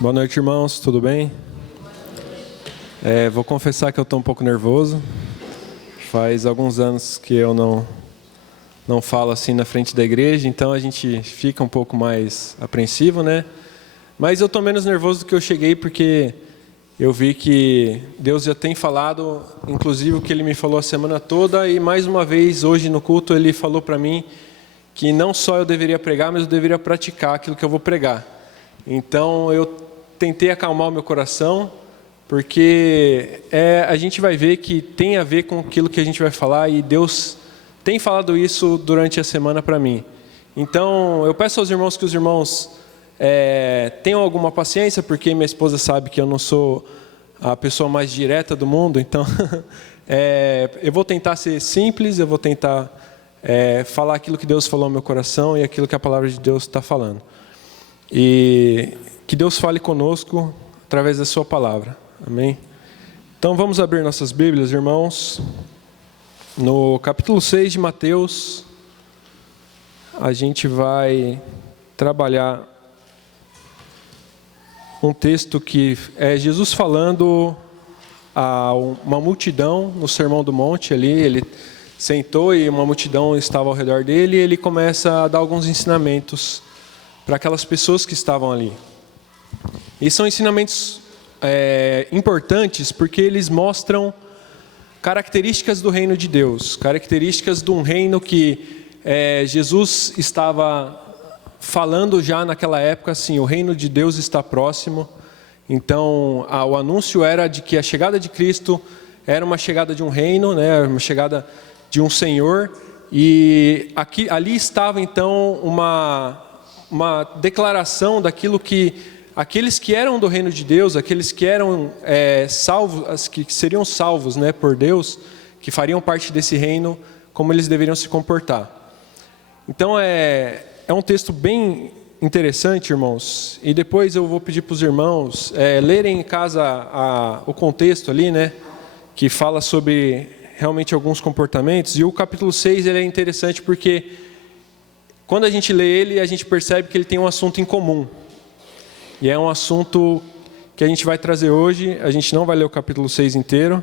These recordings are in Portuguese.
Boa noite, irmãos, tudo bem? Vou confessar que eu estou um pouco nervoso. Faz alguns anos que eu não falo assim na frente da igreja, então a gente fica um pouco mais apreensivo, né? Mas eu estou menos nervoso do que eu cheguei, porque eu vi que Deus já tem falado, inclusive o que Ele me falou a semana toda, e mais uma vez hoje no culto Ele falou para mim que não só eu deveria pregar, mas eu deveria praticar aquilo que eu vou pregar. Então eu tentei acalmar o meu coração, porque a gente vai ver que tem a ver com aquilo que a gente vai falar, e Deus tem falado isso durante a semana para mim. Então eu peço aos irmãos que os irmãos tenham alguma paciência, porque minha esposa sabe que eu não sou a pessoa mais direta do mundo, então eu vou tentar ser simples, eu vou tentar falar aquilo que Deus falou no meu coração e aquilo que a palavra de Deus está falando. E que Deus fale conosco através da sua palavra. Amém? Então vamos abrir nossas Bíblias, irmãos. No capítulo 6 de Mateus, a gente vai trabalhar um texto que é Jesus falando a uma multidão no Sermão do Monte ali. Ele sentou e uma multidão estava ao redor dele, e ele começa a dar alguns ensinamentos para aquelas pessoas que estavam ali. E são ensinamentos importantes, porque eles mostram características do reino de Deus, características de um reino que Jesus estava falando já naquela época, assim, o reino de Deus está próximo. Então o anúncio era de que a chegada de Cristo era uma chegada de um reino, né, uma chegada de um Senhor, e ali estava então uma declaração daquilo que aqueles que eram do reino de Deus, aqueles que eram salvos, que seriam salvos, né, por Deus, que fariam parte desse reino, como eles deveriam se comportar. Então é um texto bem interessante, irmãos, e depois eu vou pedir para os irmãos lerem em casa o contexto ali, né, que fala sobre realmente alguns comportamentos. E o capítulo 6 ele é interessante porque quando a gente lê ele, a gente percebe que ele tem um assunto em comum. E é um assunto que a gente vai trazer hoje. A gente não vai ler o capítulo 6 inteiro,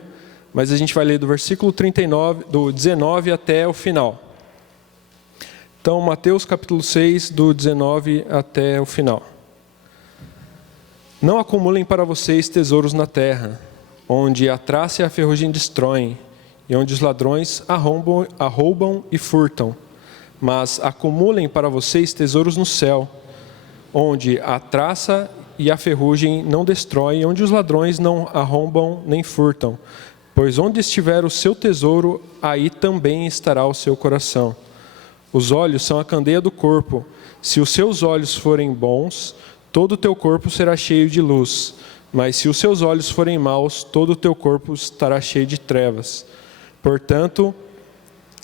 mas a gente vai ler do versículo 39, do 19 até o final. Então, Mateus capítulo 6, do 19 até o final. Não acumulem para vocês tesouros na terra, onde a traça e a ferrugem destroem, e onde os ladrões arrombam e furtam. Mas acumulem para vocês tesouros no céu, onde a traça e a ferrugem não destroem, onde os ladrões não arrombam nem furtam. Pois onde estiver o seu tesouro, aí também estará o seu coração. Os olhos são a candeia do corpo. Se os seus olhos forem bons, todo o teu corpo será cheio de luz. Mas se os seus olhos forem maus, todo o teu corpo estará cheio de trevas. Portanto,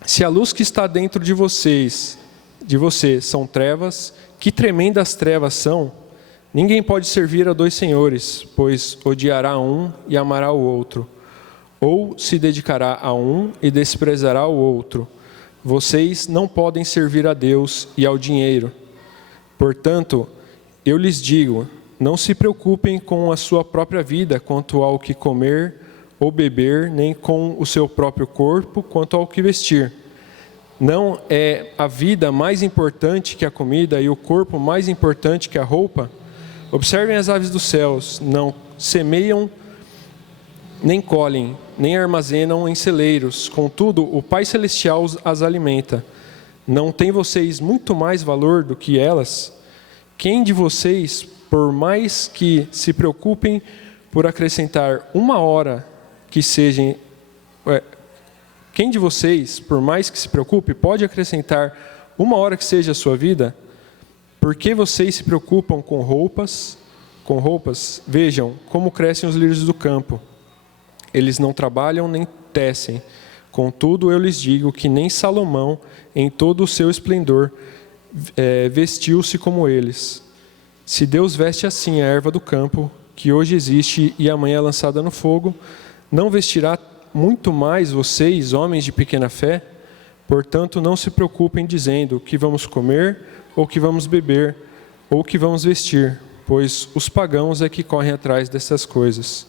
se a luz que está dentro de você são trevas, que tremendas trevas são! Ninguém pode servir a dois senhores, pois odiará um e amará o outro, ou se dedicará a um e desprezará o outro. Vocês não podem servir a Deus e ao dinheiro. Portanto, eu lhes digo, não se preocupem com a sua própria vida quanto ao que comer ou beber, nem com o seu próprio corpo quanto ao que vestir. Não é a vida mais importante que a comida e o corpo mais importante que a roupa? Observem as aves dos céus, não semeiam, nem colhem, nem armazenam em celeiros. Contudo, o Pai Celestial as alimenta. Não tem vocês muito mais valor do que elas? Quem de vocês, por mais que se preocupem por acrescentar uma hora que seja... Quem de vocês, por mais que se preocupe, pode acrescentar uma hora que seja a sua vida? Por que vocês se preocupam com roupas? Vejam como crescem os lírios do campo. Eles não trabalham nem tecem. Contudo, eu lhes digo que nem Salomão, em todo o seu esplendor, vestiu-se como eles. Se Deus veste assim a erva do campo, que hoje existe e amanhã é lançada no fogo, não vestirá muito mais vocês, homens de pequena fé? Portanto, não se preocupem dizendo o que vamos comer, ou o que vamos beber, ou o que vamos vestir, pois os pagãos é que correm atrás dessas coisas.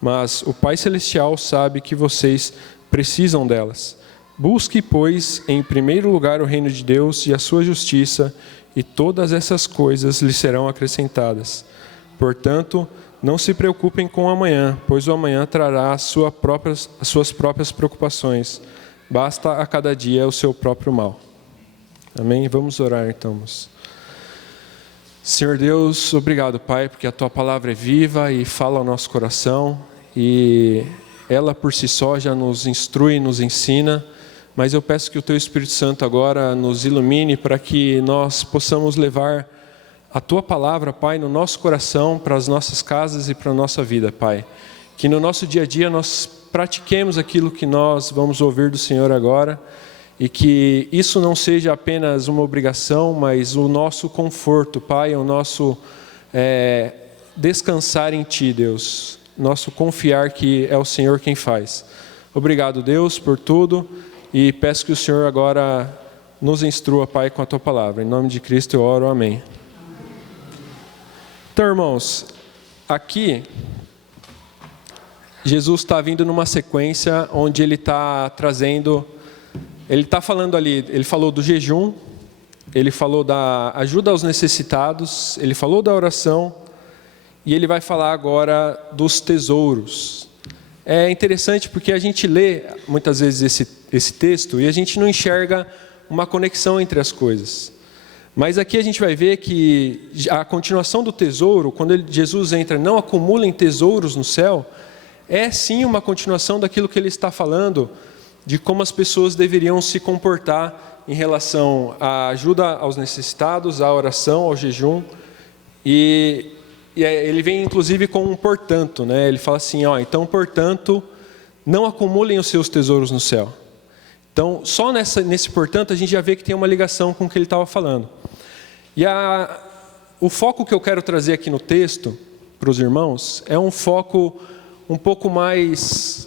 Mas o Pai Celestial sabe que vocês precisam delas. Busque, pois, em primeiro lugar o reino de Deus e a sua justiça, e todas essas coisas lhe serão acrescentadas. Portanto, não se preocupem com o amanhã, pois o amanhã trará as suas próprias preocupações. Basta a cada dia o seu próprio mal. Amém? Vamos orar então, irmãos. Senhor Deus, obrigado, Pai, porque a Tua palavra é viva e fala ao nosso coração, e ela por si só já nos instrui e nos ensina, mas eu peço que o Teu Espírito Santo agora nos ilumine para que nós possamos levar a Tua palavra, Pai, no nosso coração, para as nossas casas e para a nossa vida, Pai. Que no nosso dia a dia nós pratiquemos aquilo que nós vamos ouvir do Senhor agora, e que isso não seja apenas uma obrigação, mas o nosso conforto, Pai, o nosso descansar em Ti, Deus. Nosso confiar que é o Senhor quem faz. Obrigado, Deus, por tudo, e peço que o Senhor agora nos instrua, Pai, com a Tua palavra. Em nome de Cristo eu oro, amém. Então, irmãos, aqui Jesus está vindo numa sequência onde Ele está trazendo... Ele está falando ali, ele falou do jejum, ele falou da ajuda aos necessitados, ele falou da oração, e ele vai falar agora dos tesouros. É interessante porque a gente lê muitas vezes esse texto e a gente não enxerga uma conexão entre as coisas. Mas aqui a gente vai ver que a continuação do tesouro, quando Jesus entra, não acumulem tesouros no céu, é sim uma continuação daquilo que ele está falando, de como as pessoas deveriam se comportar em relação à ajuda aos necessitados, à oração, ao jejum. E ele vem inclusive com um portanto, né? Ele fala assim, então portanto, não acumulem os seus tesouros no céu. Então, só nesse portanto a gente já vê que tem uma ligação com o que ele estava falando. E o foco que eu quero trazer aqui no texto, para os irmãos, é um foco um pouco mais...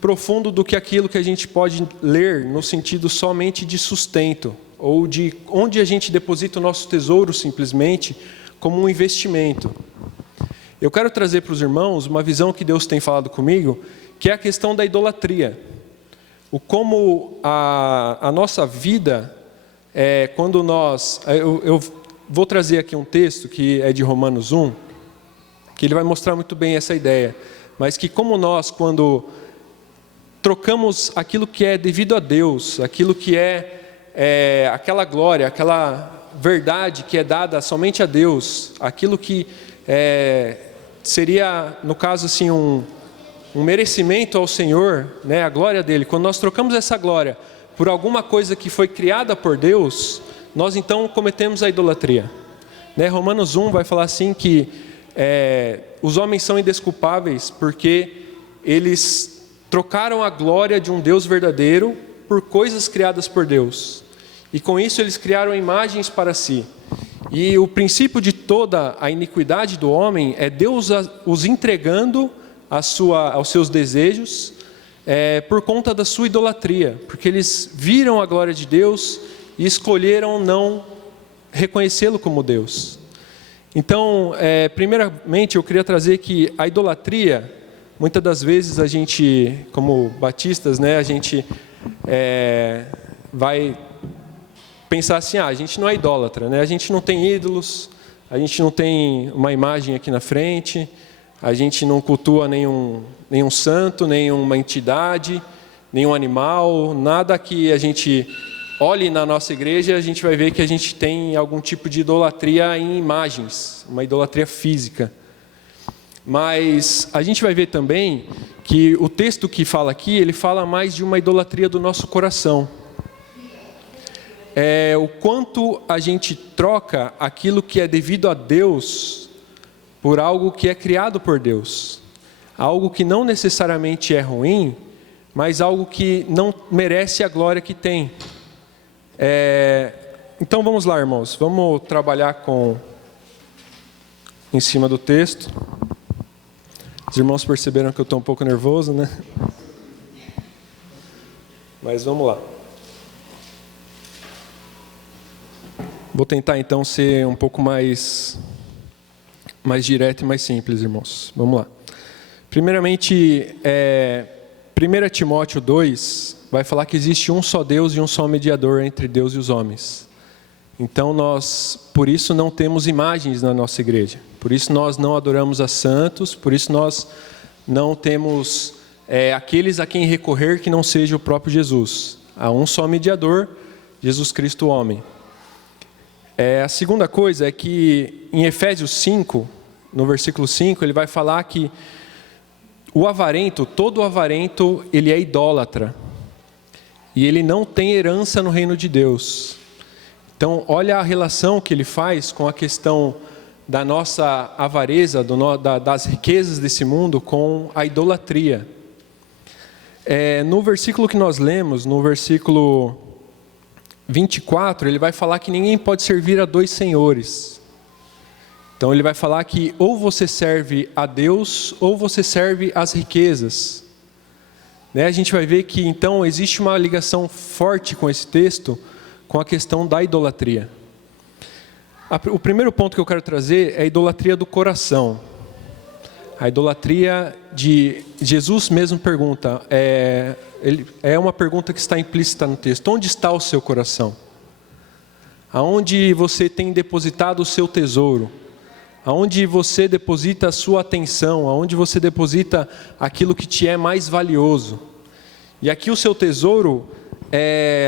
profundo do que aquilo que a gente pode ler no sentido somente de sustento, ou de onde a gente deposita o nosso tesouro simplesmente como um investimento. Eu quero trazer para os irmãos uma visão que Deus tem falado comigo, que é a questão da idolatria. Como a nossa vida, quando nós... Eu vou trazer aqui um texto que é de Romanos 1, que ele vai mostrar muito bem essa ideia, mas que como nós, quando... trocamos aquilo que é devido a Deus, aquilo que é aquela glória, aquela verdade que é dada somente a Deus, aquilo que seria, no caso assim, um merecimento ao Senhor, né, a glória dele. Quando nós trocamos essa glória por alguma coisa que foi criada por Deus, nós então cometemos a idolatria. Né, Romanos 1 vai falar assim que os homens são indesculpáveis porque eles trocaram a glória de um Deus verdadeiro por coisas criadas por Deus. E com isso eles criaram imagens para si. E o princípio de toda a iniquidade do homem é Deus os entregando aos seus desejos por conta da sua idolatria. Porque eles viram a glória de Deus e escolheram não reconhecê-lo como Deus. Então, primeiramente eu queria trazer que a idolatria... Muitas das vezes a gente, como batistas, né, a gente vai pensar assim, a gente não é idólatra, né? A gente não tem ídolos, a gente não tem uma imagem aqui na frente, a gente não cultua nenhum santo, nenhuma entidade, nenhum animal, nada que a gente olhe na nossa igreja, a gente vai ver que a gente tem algum tipo de idolatria em imagens, uma idolatria física. Mas a gente vai ver também que o texto que fala aqui, ele fala mais de uma idolatria do nosso coração. O quanto a gente troca aquilo que é devido a Deus por algo que é criado por Deus. Algo que não necessariamente é ruim, mas algo que não merece a glória que tem. Então vamos lá, irmãos. Vamos trabalhar em cima do texto. Os irmãos perceberam que eu estou um pouco nervoso, né? Mas vamos lá. Vou tentar então ser um pouco mais direto e mais simples, irmãos. Vamos lá. Primeiramente, 1 Timóteo 2 vai falar que existe um só Deus e um só mediador entre Deus e os homens. Então nós, por isso, não temos imagens na nossa igreja. Por isso nós não adoramos a santos, por isso nós não temos aqueles a quem recorrer que não seja o próprio Jesus. Há um só mediador, Jesus Cristo, o homem. A segunda coisa é que em Efésios 5, no versículo 5, ele vai falar que o avarento, todo avarento, ele é idólatra. E ele não tem herança no reino de Deus. Então, olha a relação que ele faz com a questão da nossa avareza, das riquezas desse mundo, com a idolatria. No versículo que nós lemos, no versículo 24, ele vai falar que ninguém pode servir a dois senhores. Então, ele vai falar que ou você serve a Deus, ou você serve às riquezas. A gente vai ver que, então, existe uma ligação forte com esse texto, com a questão da idolatria. O primeiro ponto que eu quero trazer é a idolatria do coração. A idolatria de... Jesus mesmo pergunta, é uma pergunta que está implícita no texto. Onde está o seu coração? Aonde você tem depositado o seu tesouro? Aonde você deposita a sua atenção? Aonde você deposita aquilo que te é mais valioso? E aqui o seu tesouro...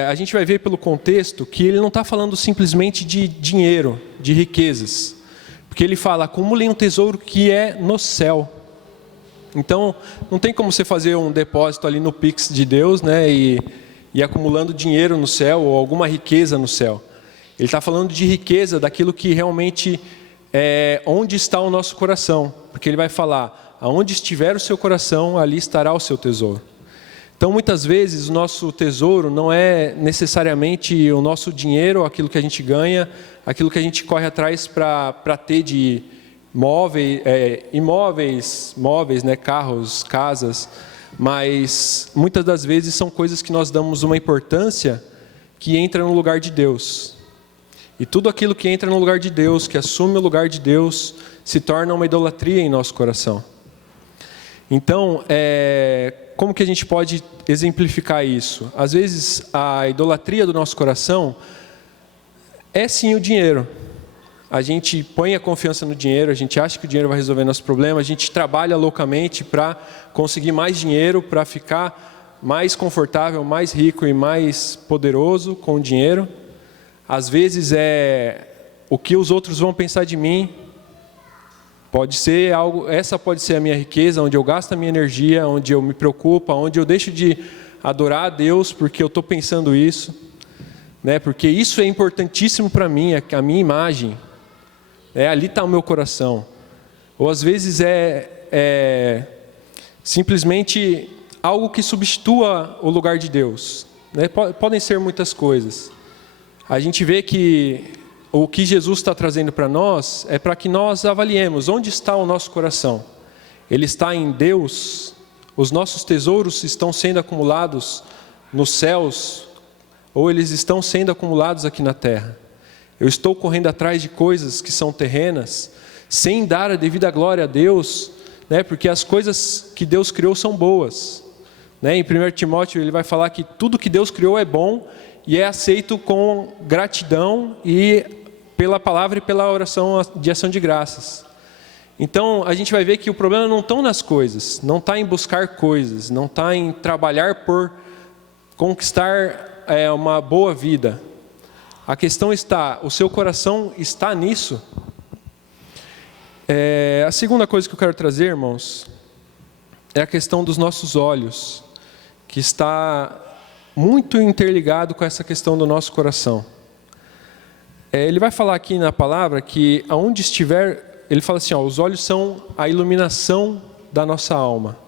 a gente vai ver pelo contexto que ele não está falando simplesmente de dinheiro, de riquezas. Porque ele fala, acumulem um tesouro que é no céu. Então, não tem como você fazer um depósito ali no Pix de Deus, e acumulando dinheiro no céu, ou alguma riqueza no céu. Ele está falando de riqueza, daquilo que realmente onde está o nosso coração. Porque ele vai falar, aonde estiver o seu coração, ali estará o seu tesouro. Então, muitas vezes, o nosso tesouro não é necessariamente o nosso dinheiro, aquilo que a gente ganha, aquilo que a gente corre atrás para ter de imóveis, móveis, carros, casas, mas muitas das vezes são coisas que nós damos uma importância que entra no lugar de Deus. E tudo aquilo que entra no lugar de Deus, que assume o lugar de Deus, se torna uma idolatria em nosso coração. Então, como que a gente pode exemplificar isso? Às vezes, a idolatria do nosso coração é sim o dinheiro. A gente põe a confiança no dinheiro, a gente acha que o dinheiro vai resolver nosso problema, a gente trabalha loucamente para conseguir mais dinheiro, para ficar mais confortável, mais rico e mais poderoso com o dinheiro. Às vezes o que os outros vão pensar de mim. Pode ser algo, essa pode ser a minha riqueza, onde eu gasto a minha energia, onde eu me preocupo, onde eu deixo de adorar a Deus porque eu estou pensando isso, porque isso é importantíssimo para mim, a minha imagem, ali está o meu coração. Ou às vezes simplesmente algo que substitua o lugar de Deus. Podem ser muitas coisas. A gente vê que o que Jesus está trazendo para nós é para que nós avaliemos onde está o nosso coração. Ele está em Deus? Os nossos tesouros estão sendo acumulados nos céus? Ou eles estão sendo acumulados aqui na terra? Eu estou correndo atrás de coisas que são terrenas, sem dar a devida glória a Deus, porque as coisas que Deus criou são boas. Em 1 Timóteo ele vai falar que tudo que Deus criou é bom e é aceito com gratidão e pela palavra e pela oração de ação de graças. Então, a gente vai ver que o problema não está nas coisas, não está em buscar coisas, não está em trabalhar por conquistar uma boa vida. A questão está, o seu coração está nisso? A segunda coisa que eu quero trazer, irmãos, é a questão dos nossos olhos, que está muito interligado com essa questão do nosso coração. Ele vai falar aqui na palavra que aonde estiver, ele fala assim, os olhos são a iluminação da nossa alma.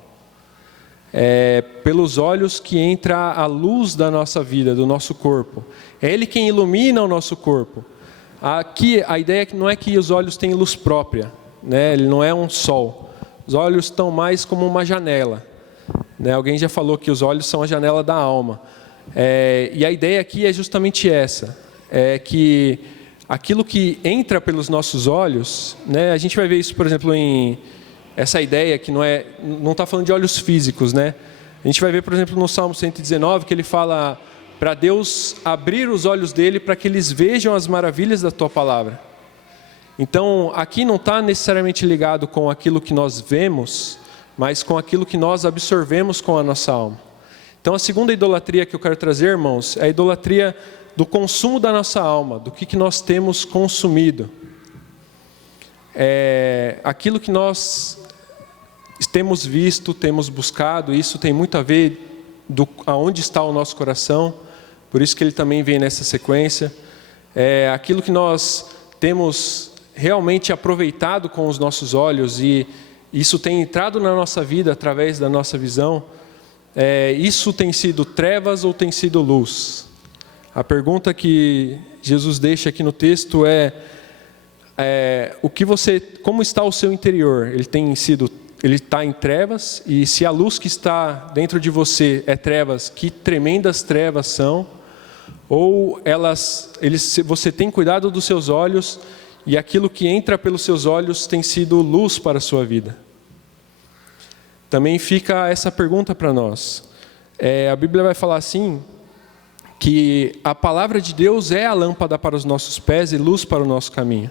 Pelos olhos que entra a luz da nossa vida, do nosso corpo. É Ele quem ilumina o nosso corpo. Aqui a ideia não é que os olhos têm luz própria, Ele não é um sol. Os olhos estão mais como uma janela. Alguém já falou que os olhos são a janela da alma. E a ideia aqui é justamente essa. Que aquilo que entra pelos nossos olhos, né? A gente vai ver isso, por exemplo, em essa ideia que não está falando de olhos físicos, né? A gente vai ver, por exemplo, no Salmo 119, que ele fala para Deus abrir os olhos dele para que eles vejam as maravilhas da tua palavra. Então, aqui não está necessariamente ligado com aquilo que nós vemos, mas com aquilo que nós absorvemos com a nossa alma. Então, a segunda idolatria que eu quero trazer, irmãos, é a idolatria do consumo da nossa alma, do que nós temos consumido. Aquilo que nós temos visto, temos buscado, isso tem muito a ver aonde está o nosso coração, por isso que ele também vem nessa sequência. Aquilo que nós temos realmente aproveitado com os nossos olhos e isso tem entrado na nossa vida através da nossa visão, isso tem sido trevas ou tem sido luz? A pergunta que Jesus deixa aqui no texto como está o seu interior? Ele está em trevas, e se a luz que está dentro de você é trevas, que tremendas trevas são? Ou você tem cuidado dos seus olhos e aquilo que entra pelos seus olhos tem sido luz para a sua vida? Também fica essa pergunta para nós. A Bíblia vai falar assim, que a palavra de Deus é a lâmpada para os nossos pés e luz para o nosso caminho.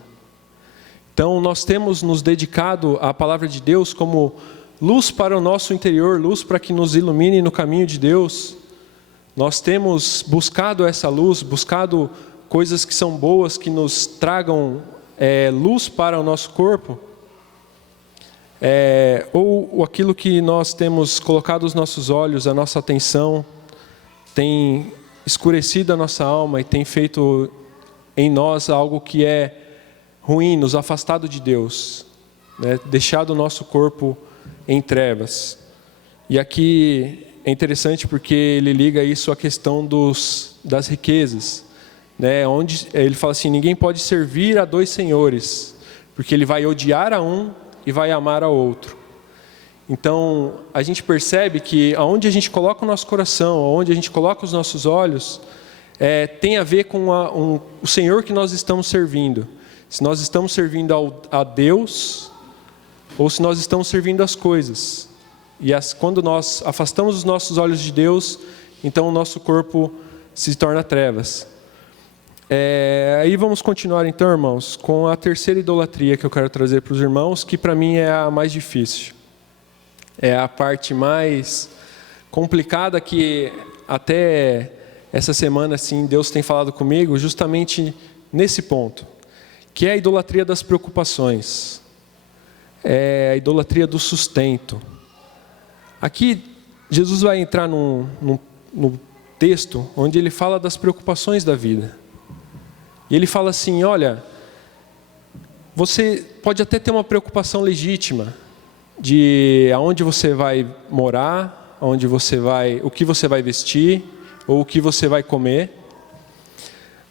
Então, nós temos nos dedicado à palavra de Deus como luz para o nosso interior, luz para que nos ilumine no caminho de Deus. Nós temos buscado essa luz, buscado coisas que são boas, que nos tragam luz para o nosso corpo. Ou aquilo que nós temos colocado os nossos olhos, a nossa atenção, tem escurecido a nossa alma e tem feito em nós algo que é ruim, nos afastado de Deus, né? Deixado o nosso corpo em trevas. E aqui é interessante porque ele liga isso à questão das riquezas, né? Onde ele fala assim, ninguém pode servir a dois senhores, porque ele vai odiar a um e vai amar ao outro. Então, a gente percebe que aonde a gente coloca o nosso coração, aonde a gente coloca os nossos olhos, tem a ver com o Senhor que nós estamos servindo. Se nós estamos servindo a Deus, ou se nós estamos servindo as coisas. E quando nós afastamos os nossos olhos de Deus, então o nosso corpo se torna trevas. Aí vamos continuar então, irmãos, com a terceira idolatria que eu quero trazer para os irmãos, que para mim é a mais difícil. É a parte mais complicada que até essa semana assim, Deus tem falado comigo justamente nesse ponto, que é a idolatria das preocupações, a idolatria do sustento. Aqui Jesus vai entrar no texto onde ele fala das preocupações da vida. E ele fala assim, olha, você pode até ter uma preocupação legítima de aonde você vai morar, o que você vai vestir, ou o que você vai comer.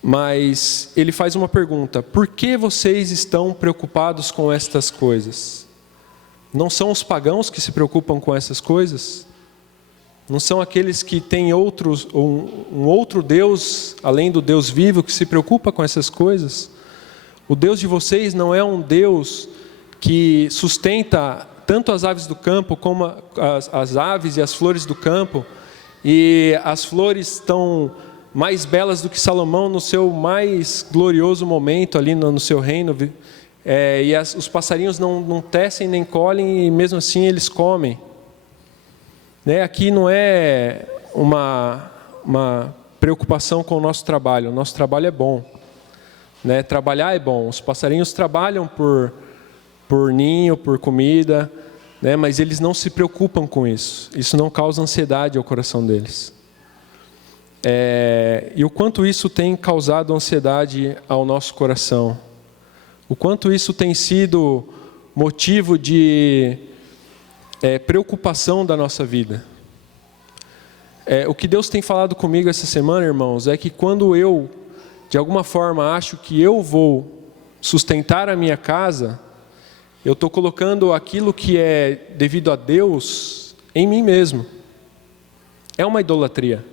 Mas ele faz uma pergunta, por que vocês estão preocupados com estas coisas? Não são os pagãos que se preocupam com essas coisas? Não são aqueles que têm um outro Deus, além do Deus vivo, que se preocupa com essas coisas? O Deus de vocês não é um Deus que sustenta tanto as aves do campo, como as aves e as flores do campo, e as flores estão mais belas do que Salomão no seu mais glorioso momento ali no seu reino, os passarinhos não tecem nem colhem, e mesmo assim eles comem. Aqui não é uma preocupação com o nosso trabalho é bom, né? Trabalhar é bom, os passarinhos trabalham por ninho, por comida, né? Mas eles não se preocupam com isso não causa ansiedade ao coração deles. E o quanto isso tem causado ansiedade ao nosso coração, o quanto isso tem sido motivo de preocupação da nossa vida. O que Deus tem falado comigo essa semana, irmãos, é que quando eu, de alguma forma, acho que eu vou sustentar a minha casa, eu estou colocando aquilo que é devido a Deus em mim mesmo. É uma idolatria.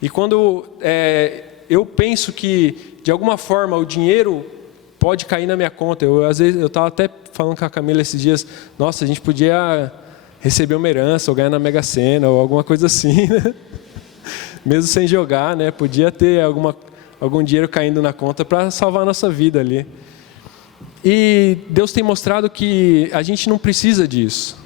E quando eu penso que, de alguma forma, o dinheiro pode cair na minha conta. Às vezes, eu estava até falando com a Camila esses dias, nossa, a gente podia receber uma herança, ou ganhar na Mega Sena, ou alguma coisa assim, né? Mesmo sem jogar, né? Podia ter algum dinheiro caindo na conta para salvar a nossa vida ali. E Deus tem mostrado que a gente não precisa disso,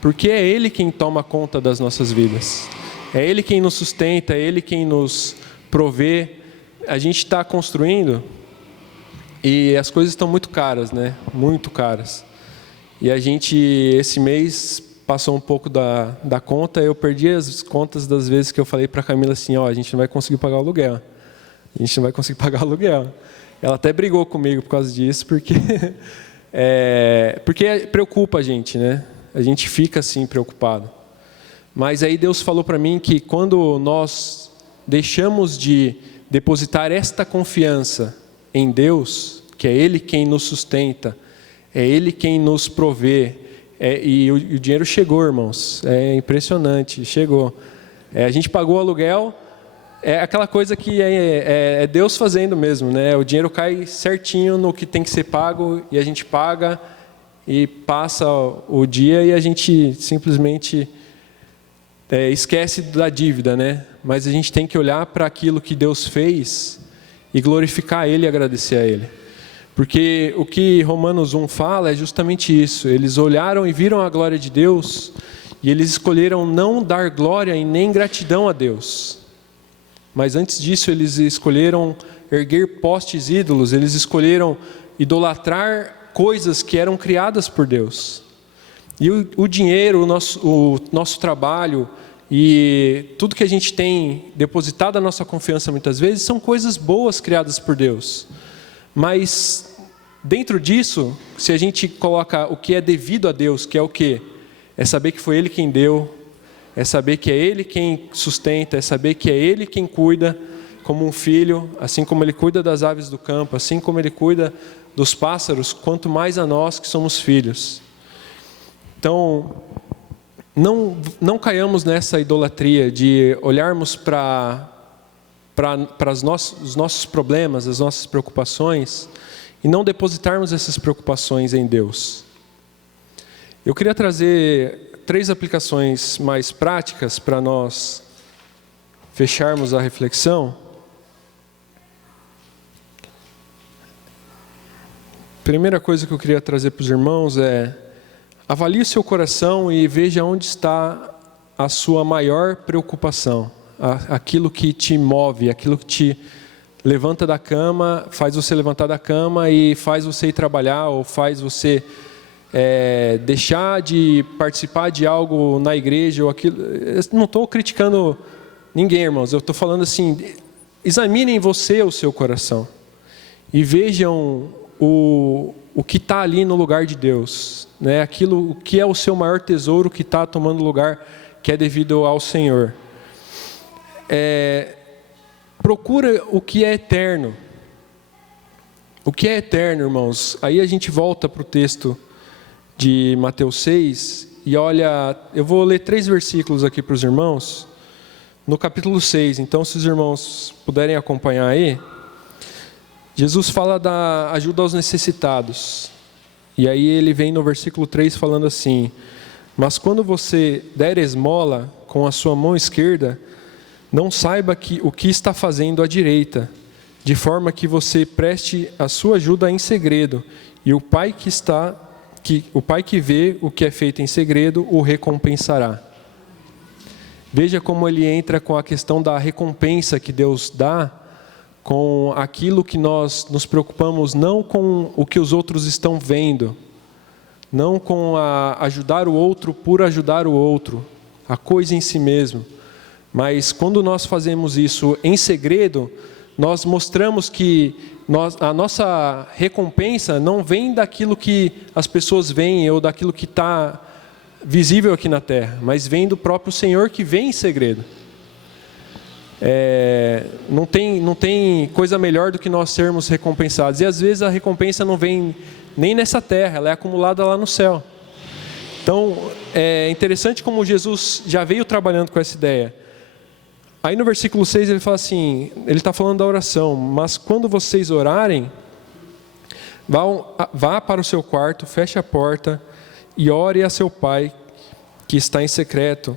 porque é Ele quem toma conta das nossas vidas. É Ele quem nos sustenta, é Ele quem nos provê. A gente está construindo e as coisas estão muito caras, né? Muito caras. E a gente, esse mês, passou um pouco da conta. Eu perdi as contas das vezes que eu falei para a Camila assim, a gente não vai conseguir pagar o aluguel. A gente não vai conseguir pagar o aluguel. Ela até brigou comigo por causa disso, porque preocupa a gente, né? A gente fica assim preocupado. Mas aí Deus falou para mim que quando nós deixamos de depositar esta confiança em Deus, que é Ele quem nos sustenta, é Ele quem nos provê, e o dinheiro chegou, irmãos, é impressionante, chegou. A gente pagou o aluguel, é aquela coisa que é Deus fazendo mesmo, né? O dinheiro cai certinho no que tem que ser pago, e a gente paga, e passa o dia, e a gente simplesmente esquece da dívida, né? Mas a gente tem que olhar para aquilo que Deus fez, e glorificar Ele e agradecer a Ele. Porque o que Romanos 1 fala é justamente isso. Eles olharam e viram a glória de Deus, e eles escolheram não dar glória e nem gratidão a Deus. Mas antes disso, eles escolheram erguer postes ídolos, eles escolheram idolatrar coisas que eram criadas por Deus. E o dinheiro, o nosso trabalho e tudo que a gente tem depositado a nossa confiança muitas vezes são coisas boas criadas por Deus. Mas dentro disso, se a gente coloca o que é devido a Deus, que é o quê? É saber que foi Ele quem deu, é saber que é Ele quem sustenta, é saber que é Ele quem cuida, como um filho, assim como Ele cuida das aves do campo, assim como Ele cuida dos pássaros, quanto mais a nós que somos filhos. Então, não caiamos nessa idolatria de olharmos para os nossos problemas, as nossas preocupações, e não depositarmos essas preocupações em Deus. Eu queria trazer 3 aplicações mais práticas para nós fecharmos a reflexão. Primeira coisa que eu queria trazer para os irmãos é: avalie o seu coração e veja onde está a sua maior preocupação. Aquilo que te move, aquilo que te levanta da cama, faz você levantar da cama e faz você ir trabalhar, ou faz você deixar de participar de algo na igreja, ou aquilo. Eu não estou criticando ninguém, irmãos. Eu estou falando assim: examinem você o seu coração e vejam o que está ali no lugar de Deus, né? O que é o seu maior tesouro que está tomando lugar, que é devido ao Senhor. Procura o que é eterno. O que é eterno, irmãos? Aí a gente volta para o texto de Mateus 6 e olha, eu vou ler 3 versículos aqui para os irmãos, no capítulo 6, então se os irmãos puderem acompanhar aí. Jesus fala da ajuda aos necessitados, e aí ele vem no versículo 3 falando assim: mas quando você der esmola com a sua mão esquerda, não saiba o que está fazendo à direita, de forma que você preste a sua ajuda em segredo, e o Pai que vê o que é feito em segredo o recompensará. Veja como ele entra com a questão da recompensa que Deus dá, com aquilo que nós nos preocupamos, não com o que os outros estão vendo, não com ajudar o outro por ajudar o outro, a coisa em si mesmo. Mas quando nós fazemos isso em segredo, nós mostramos que a nossa recompensa não vem daquilo que as pessoas veem ou daquilo que está visível aqui na terra, mas vem do próprio Senhor que vem em segredo. Não tem coisa melhor do que nós sermos recompensados. E às vezes a recompensa não vem nem nessa terra, ela é acumulada lá no céu. Então, é interessante como Jesus já veio trabalhando com essa ideia. Aí no versículo 6 ele fala assim, ele está falando da oração, mas quando vocês orarem, vá para o seu quarto, feche a porta e ore a seu pai que está em secreto.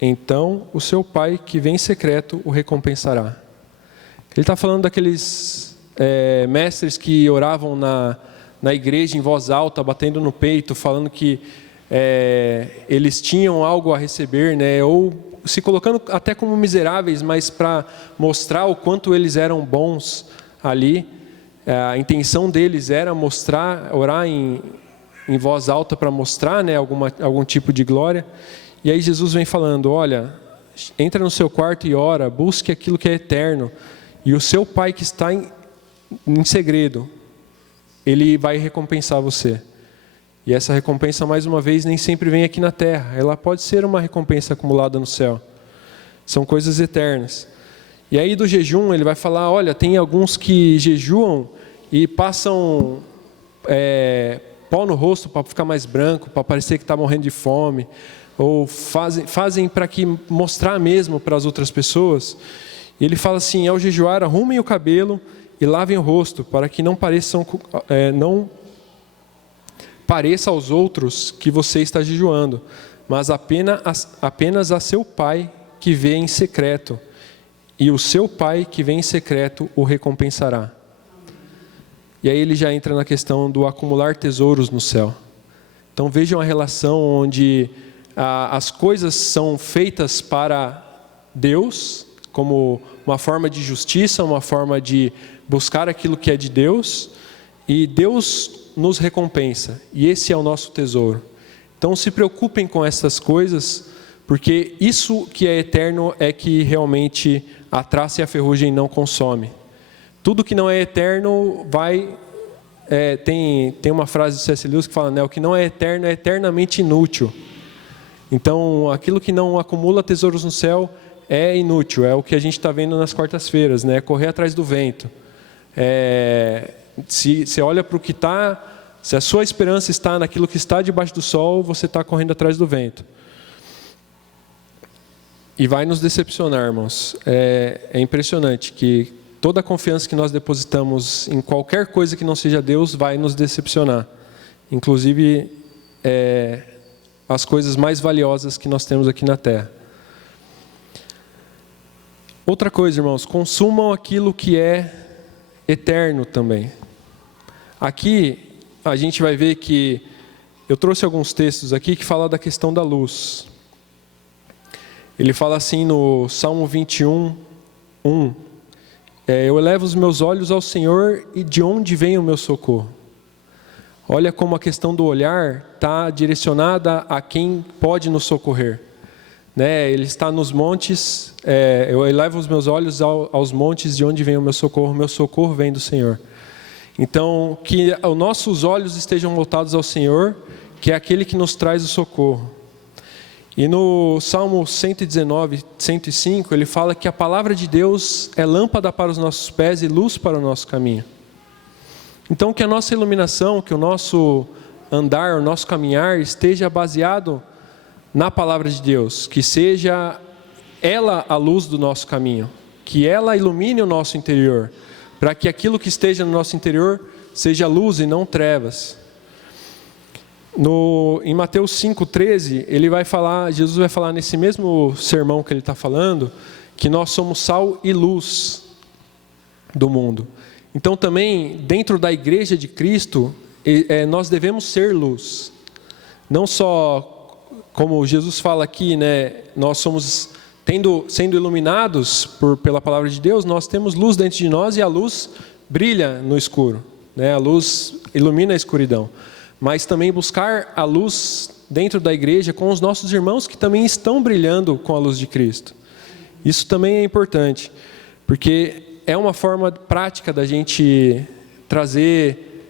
Então o seu pai que vem em secreto o recompensará. Ele está falando daqueles mestres que oravam na igreja em voz alta, batendo no peito, falando que eles tinham algo a receber, né? Ou se colocando até como miseráveis, mas para mostrar o quanto eles eram bons ali. A intenção deles era orar em voz alta para mostrar, né, algum tipo de glória. E aí Jesus vem falando, olha, entra no seu quarto e ora, busque aquilo que é eterno, e o seu pai que está em segredo, ele vai recompensar você. E essa recompensa, mais uma vez, nem sempre vem aqui na terra. Ela pode ser uma recompensa acumulada no céu. São coisas eternas. E aí do jejum, ele vai falar, olha, tem alguns que jejuam e passam pó no rosto para ficar mais branco, para parecer que está morrendo de fome. Ou fazem para que mostrar mesmo para as outras pessoas. E ele fala assim, ao jejuar, arrumem o cabelo e lavem o rosto, para que não pareça aos outros que você está jejuando, mas apenas a seu pai que vê em secreto, e o seu pai que vê em secreto o recompensará. E aí ele já entra na questão do acumular tesouros no céu. Então vejam a relação onde as coisas são feitas para Deus, como uma forma de justiça, uma forma de buscar aquilo que é de Deus, e Deus nos recompensa, e esse é o nosso tesouro. Então se preocupem com essas coisas, porque isso que é eterno é que realmente a traça e a ferrugem não consome. Tudo que não é eterno tem uma frase do C.S. Lewis que fala, né, o que não é eterno é eternamente inútil. Então aquilo que não acumula tesouros no céu é inútil, é o que a gente está vendo nas quartas-feiras, né, correr atrás do vento. Se você olha para o que está, se a sua esperança está naquilo que está debaixo do sol, você está correndo atrás do vento. E vai nos decepcionar, irmãos. É impressionante que toda a confiança que nós depositamos em qualquer coisa que não seja Deus vai nos decepcionar. Inclusive, as coisas mais valiosas que nós temos aqui na terra. Outra coisa, irmãos, consumam aquilo que é eterno também. Aqui a gente vai ver que eu trouxe alguns textos aqui que falam da questão da luz. Ele fala assim no Salmo 21, 1. Eu elevo os meus olhos ao Senhor e de onde vem o meu socorro? Olha como a questão do olhar está direcionada a quem pode nos socorrer. Né? Ele está nos montes, eu elevo os meus olhos aos montes, de onde vem o meu socorro vem do Senhor. Então, que os nossos olhos estejam voltados ao Senhor, que é aquele que nos traz o socorro. E no Salmo 119, 105, ele fala que a palavra de Deus é lâmpada para os nossos pés e luz para o nosso caminho. Então, que a nossa iluminação, que o nosso andar, o nosso caminhar esteja baseado na palavra de Deus, que seja ela a luz do nosso caminho, que ela ilumine o nosso interior, para que aquilo que esteja no nosso interior seja luz e não trevas. Em Mateus 5,13, Jesus vai falar nesse mesmo sermão que ele está falando, que nós somos sal e luz do mundo. Então também, dentro da igreja de Cristo, nós devemos ser luz. Não só, como Jesus fala aqui, né, nós somos, sendo iluminados pela palavra de Deus, nós temos luz dentro de nós e a luz brilha no escuro. Né, a luz ilumina a escuridão. Mas também buscar a luz dentro da igreja com os nossos irmãos que também estão brilhando com a luz de Cristo. Isso também é importante, porque é uma forma prática da gente trazer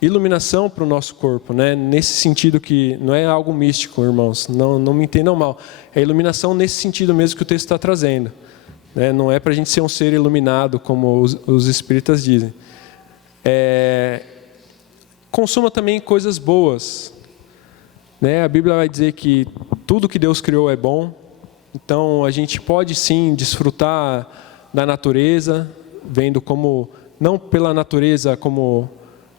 iluminação para o nosso corpo, né? Nesse sentido que não é algo místico, irmãos, não me entendam mal. É iluminação nesse sentido mesmo que o texto está trazendo. Né? Não é para a gente ser um ser iluminado, como os espíritas dizem. Consuma também coisas boas. Né? A Bíblia vai dizer que tudo que Deus criou é bom. Então a gente pode sim desfrutar da natureza, vendo como, não pela natureza como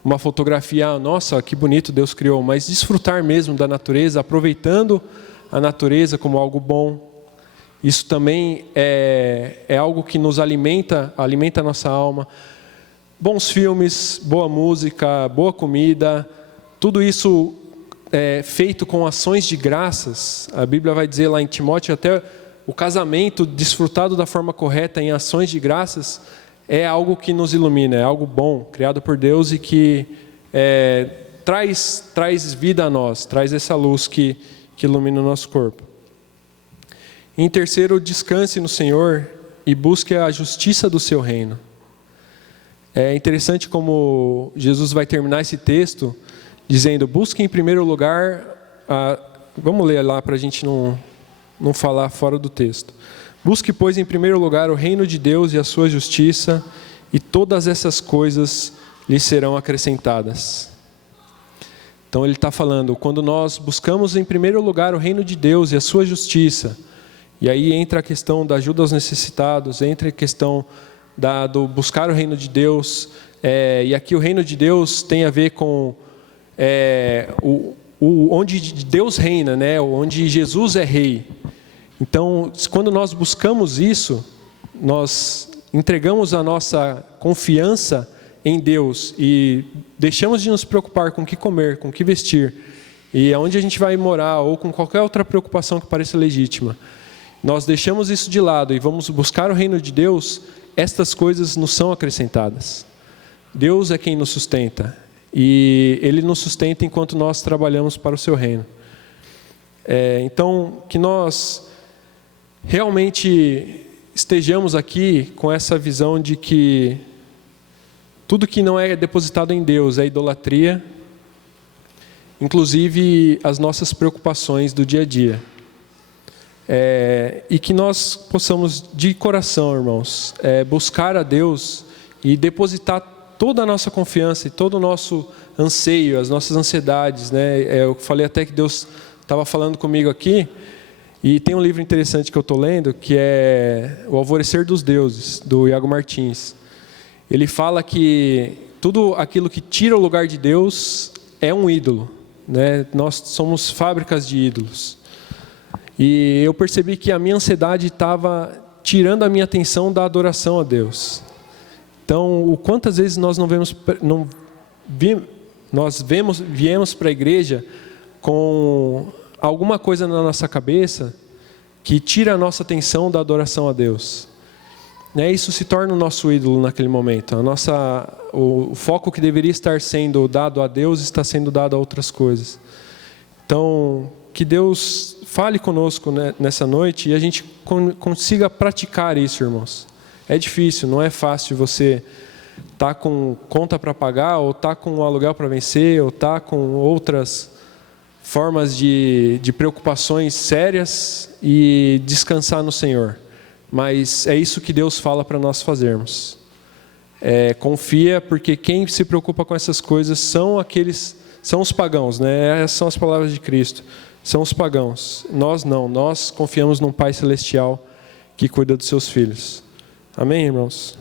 uma fotografia, nossa, que bonito Deus criou, mas desfrutar mesmo da natureza, aproveitando a natureza como algo bom. Isso também é algo que nos alimenta a nossa alma. Bons filmes, boa música, boa comida, tudo isso é feito com ações de graças. A Bíblia vai dizer lá em Timóteo, até o casamento desfrutado da forma correta em ações de graças é algo que nos ilumina, é algo bom, criado por Deus e que traz vida a nós, traz essa luz que ilumina o nosso corpo. Em terceiro, descanse no Senhor e busque a justiça do seu reino. É interessante como Jesus vai terminar esse texto dizendo, busque em primeiro lugar, vamos ler lá para a gente não falar fora do texto. Busque, pois, em primeiro lugar o reino de Deus e a sua justiça, e todas essas coisas lhe serão acrescentadas. Então ele está falando, quando nós buscamos em primeiro lugar o reino de Deus e a sua justiça, e aí entra a questão da ajuda aos necessitados, entra a questão do buscar o reino de Deus, e aqui o reino de Deus tem a ver com onde Deus reina, né? Onde Jesus é rei. Então, quando nós buscamos isso, nós entregamos a nossa confiança em Deus e deixamos de nos preocupar com o que comer, com o que vestir, e aonde a gente vai morar, ou com qualquer outra preocupação que pareça legítima. Nós deixamos isso de lado e vamos buscar o reino de Deus, estas coisas nos são acrescentadas. Deus é quem nos sustenta, e Ele nos sustenta enquanto nós trabalhamos para o seu reino. Então, que nós realmente estejamos aqui com essa visão de que tudo que não é depositado em Deus é idolatria, inclusive as nossas preocupações do dia a dia. E que nós possamos de coração, irmãos, buscar a Deus e depositar toda a nossa confiança e todo o nosso anseio, as nossas ansiedades, né? Eu falei até que Deus estava falando comigo aqui, e tem um livro interessante que eu estou lendo, que é O Alvorecer dos Deuses, do Iago Martins. Ele fala que tudo aquilo que tira o lugar de Deus é um ídolo, né? Nós somos fábricas de ídolos. E eu percebi que a minha ansiedade estava tirando a minha atenção da adoração a Deus. Então, quantas vezes nós viemos para a igreja com alguma coisa na nossa cabeça que tira a nossa atenção da adoração a Deus. Isso se torna o nosso ídolo naquele momento. O foco que deveria estar sendo dado a Deus está sendo dado a outras coisas. Então, que Deus fale conosco nessa noite e a gente consiga praticar isso, irmãos. É difícil, não é fácil você estar com conta para pagar, ou estar com um aluguel para vencer, ou estar com outras formas de preocupações sérias e descansar no Senhor. Mas é isso que Deus fala para nós fazermos. Confia, porque quem se preocupa com essas coisas são os pagãos, né? Essas são as palavras de Cristo. São os pagãos. Nós não, nós confiamos num Pai Celestial que cuida dos seus filhos. Amém, irmãos?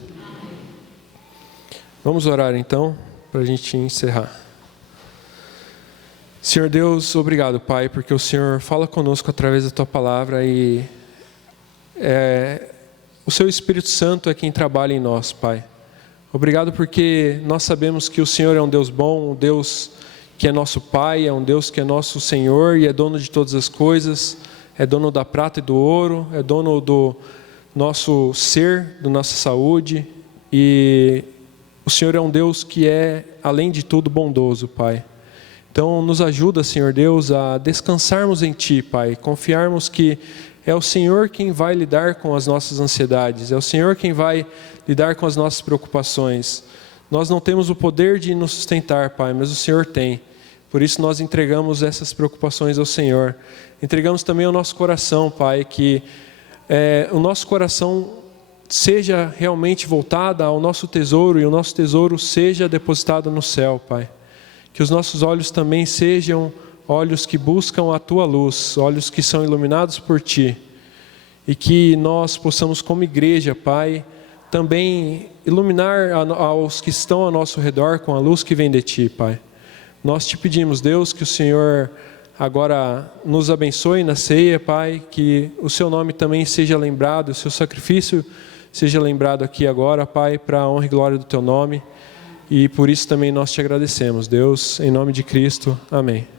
Vamos orar então, para a gente encerrar. Senhor Deus, obrigado, Pai, porque o Senhor fala conosco através da Tua Palavra e o Seu Espírito Santo é quem trabalha em nós, Pai. Obrigado porque nós sabemos que o Senhor é um Deus bom, um Deus que é nosso Pai, é um Deus que é nosso Senhor e é dono de todas as coisas, é dono da prata e do ouro, é dono do nosso ser, da nossa saúde, e o Senhor é um Deus que é, além de tudo, bondoso, Pai. Então, nos ajuda, Senhor Deus, a descansarmos em Ti, Pai, confiarmos que é o Senhor quem vai lidar com as nossas ansiedades, é o Senhor quem vai lidar com as nossas preocupações. Nós não temos o poder de nos sustentar, Pai, mas o Senhor tem. Por isso nós entregamos essas preocupações ao Senhor. Entregamos também o nosso coração, Pai, que o nosso coração seja realmente voltado ao nosso tesouro e o nosso tesouro seja depositado no céu, Pai. Que os nossos olhos também sejam olhos que buscam a Tua luz, olhos que são iluminados por Ti. e que nós possamos, como igreja, Pai, também iluminar aos que estão ao nosso redor com a luz que vem de Ti, Pai. Nós te pedimos, Deus, que o Senhor agora nos abençoe na ceia, Pai, que o Seu nome também seja lembrado, o Seu sacrifício seja lembrado aqui agora, Pai, para a honra e glória do Teu nome. E por isso também nós te agradecemos, Deus, em nome de Cristo. Amém.